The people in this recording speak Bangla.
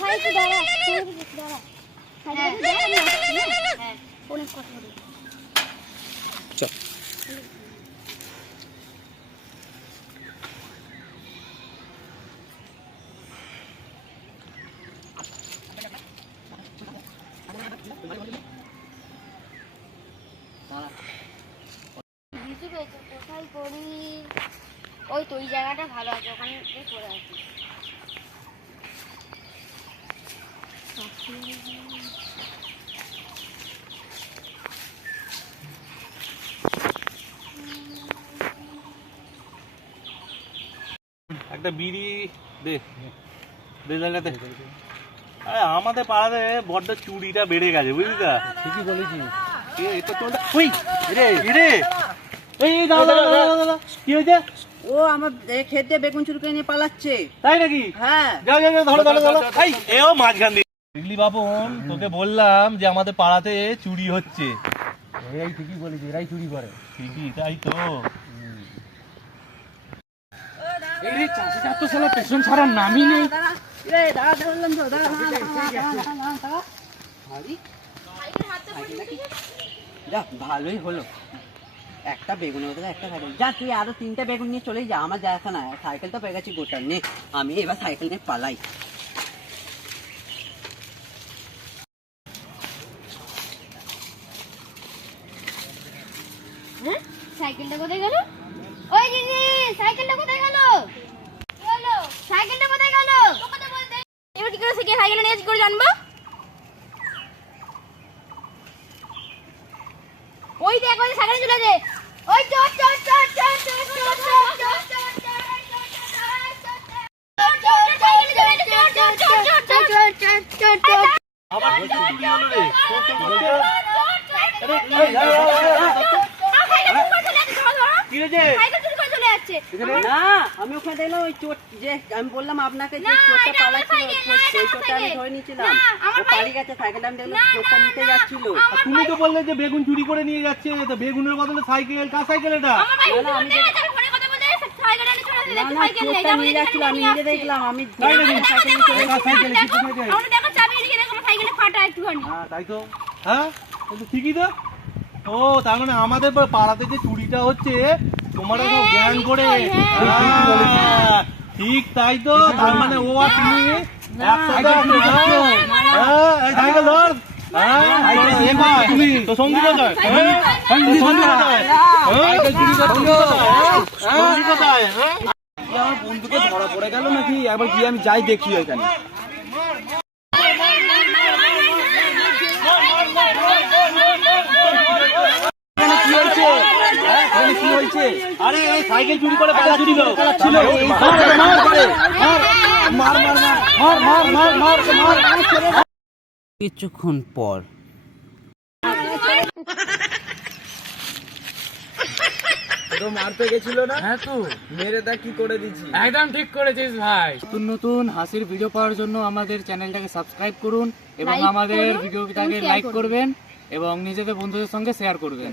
ভাই কি দাঁড়া দাঁড়া হ্যাঁ অনেক কথা বলি চল কোথায় করি ওই তো ওই জায়গাটা ভালো আছে ওখানে করে আসি একটা বিড়ি দে দে জায়গাতে। আরে আমাদের পাড়াতে বড্ড চুরিটা বেড়ে গেছে বুঝলি তো? ঠিকই বলেছিস। ওই রে রে এই দাদা দাদা কি হয়েছে? ও আমার খেতে বেগুন চুরি করে নিয়ে পালাচ্ছে। তাই নাকি? হ্যাঁ যাও যাও ধরো ধরো ধরো এই এও মাঝখান দিয়ে বুঝলি বাপন তোকে বললাম যে আমাদের পাড়াতে চুরি হচ্ছে। এরাই ঠিকই বলেছিস, এরাই চুরি করে। ঠিকই তাই তো। এই চাষিটা তো শালা পেছন ছাড়ার নামই নেই। ভালোই হলো একটা বেগুনের বদলে একটা সাইকেল। যা তুই আরো 3টা বেগুন নিয়ে চলে যা, আমার দেখা না, সাইকেল তো পেয়ে গেছি গোটা নে, আমি এবার সাইকেল নিয়ে পালাই। হ্যাঁ সাইকেলটা কোথায় গেল? ওই দিদি সাইকেলটা কোথায় গেল? কি হলো সাইকেলটা কোথায় গেল? তোকে বলতে এবার কি করে সাইকেল নিয়ে কি করে জানবো? ওই দেখ ওই সাইকেল চলে যায়। ওই চট চট চট চট চট চট চট চট আবার কি চুরি হলো রে? কি হয়েছে? না আমি ওখানে দেখলাম ওই চোট, যে আমি বললাম আপনাকে যে চোরটা পালাচ্ছিল সেই চোরটা আমি ধরে নিয়েছিলাম, ও পালিয়ে গেছে। সাইকেলটা আমি দেখলাম চোরটা নিতে যাচ্ছিল। তুমি তো বললে যে বেগুন চুরি করে নিয়ে যাচ্ছে, তো বেগুনের বদলে সাইকেল, কার সাইকেল এটা? না না চোরটা নিয়ে যাচ্ছিল, আমি নিজে দেখলাম, আমি সাইকেল হ্যাঁ তাই তো। হ্যাঁ কিন্তু ঠিকই তো। ও তার মানে আমাদের পাড়াতে যে চুরিটা হচ্ছে তোমার সব জ্ঞান করে। হ্যাঁ, ঠিক তাই তো। তার মানে ও আর তুমি একসাথে আছো। হ্যাঁ এই সাইকেল ধর। তো সঙ্গী কোথায়? সঙ্গী কোথায়? সঙ্গী কোথায়? আমার বন্ধুকে ধরা পড়ে গেল নাকি? একবার গিয়ে আমি যাই দেখি ওইখানে। কি হয়েছে? আরে এই সাইকেল চুরি করে পালাচ্ছিল। কিছুক্ষণ পর মারতে গেছিল না? হ্যাঁ তো মেরে দেখ কি করে দিচ্ছি। একদম ঠিক করেছিস ভাই। নতুন নতুন হাসির ভিডিও পাওয়ার জন্য আমাদের চ্যানেলটাকে সাবস্ক্রাইব করুন এবং আমাদের ভিডিওটাকে লাইক করবেন এবং নিজেদের বন্ধুদের সঙ্গে শেয়ার করবেন।